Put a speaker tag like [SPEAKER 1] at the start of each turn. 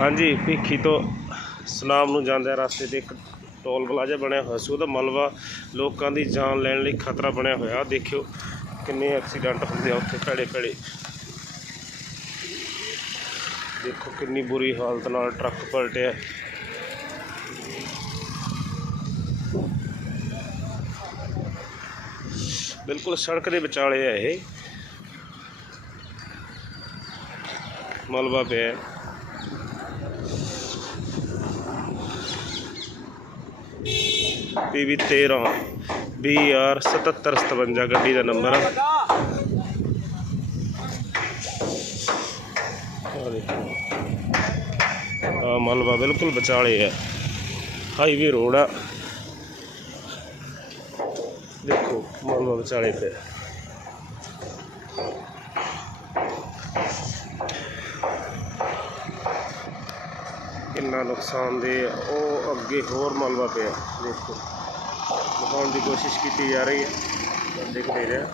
[SPEAKER 1] ਹਾਂਜੀ, ਭਿੱਖੀ ਤੋਂ ਸੁਨਾਮ ਨੂੰ ਜਾਂਦੇ ਰਸਤੇ ਤੇ ਇੱਕ ਟੋਲ ਪਲਾਜ਼ਾ ਬਣਿਆ ਹੋਇਆ ਸੀ। ਉਹਦਾ ਮਲਵਾ ਲੋਕਾਂ ਦੀ ਜਾਨ ਲੈਣ ਲਈ ਖਤਰਾ ਬਣਿਆ ਹੋਇਆ। ਦੇਖਿਓ ਕਿੰਨੇ ਐਕਸੀਡੈਂਟ ਹੁੰਦੇ ਆ ਉੱਥੇ ਭੈੜੇ ਭੈੜੇ। ਦੇਖੋ ਕਿੰਨੀ ਬੁਰੀ ਹਾਲਤ ਨਾਲ ਟਰੱਕ ਪਲਟਿਆ। ਬਿਲਕੁਲ ਸੜਕ ਦੇ ਵਿਚਾਲੇ ਆ ਇਹ। ਮਲਬਾ ਪਿਆ। ਪੀਵੀ 13 BR 7757 ਗੱਡੀ ਦਾ ਨੰਬਰ। ਆ ਆਹ ਆ ਮਲਬਾ ਬਿਲਕੁਲ ਵਿਚਾਲੇ ਹੈ ਹਾਈਵੇ ਰੋਡ ਆ। ਦੇਖੋ ਮਲਵਾ ਵਿਚਾਲੇ ਤੇ ਕਿੰਨਾ ਨੁਕਸਾਨਦੇ ਆ, ਉਹ ਅੱਗੇ ਹੋਰ ਮਲਵਾ ਪਿਆ, ਦੇਖੋ। ਦਿਖਾਉਣ ਦੀ ਕੋਸ਼ਿਸ਼ ਕੀਤੀ ਜਾ ਰਹੀ ਹੈ ਦੇਖਦੇ ਰਿਹਾ।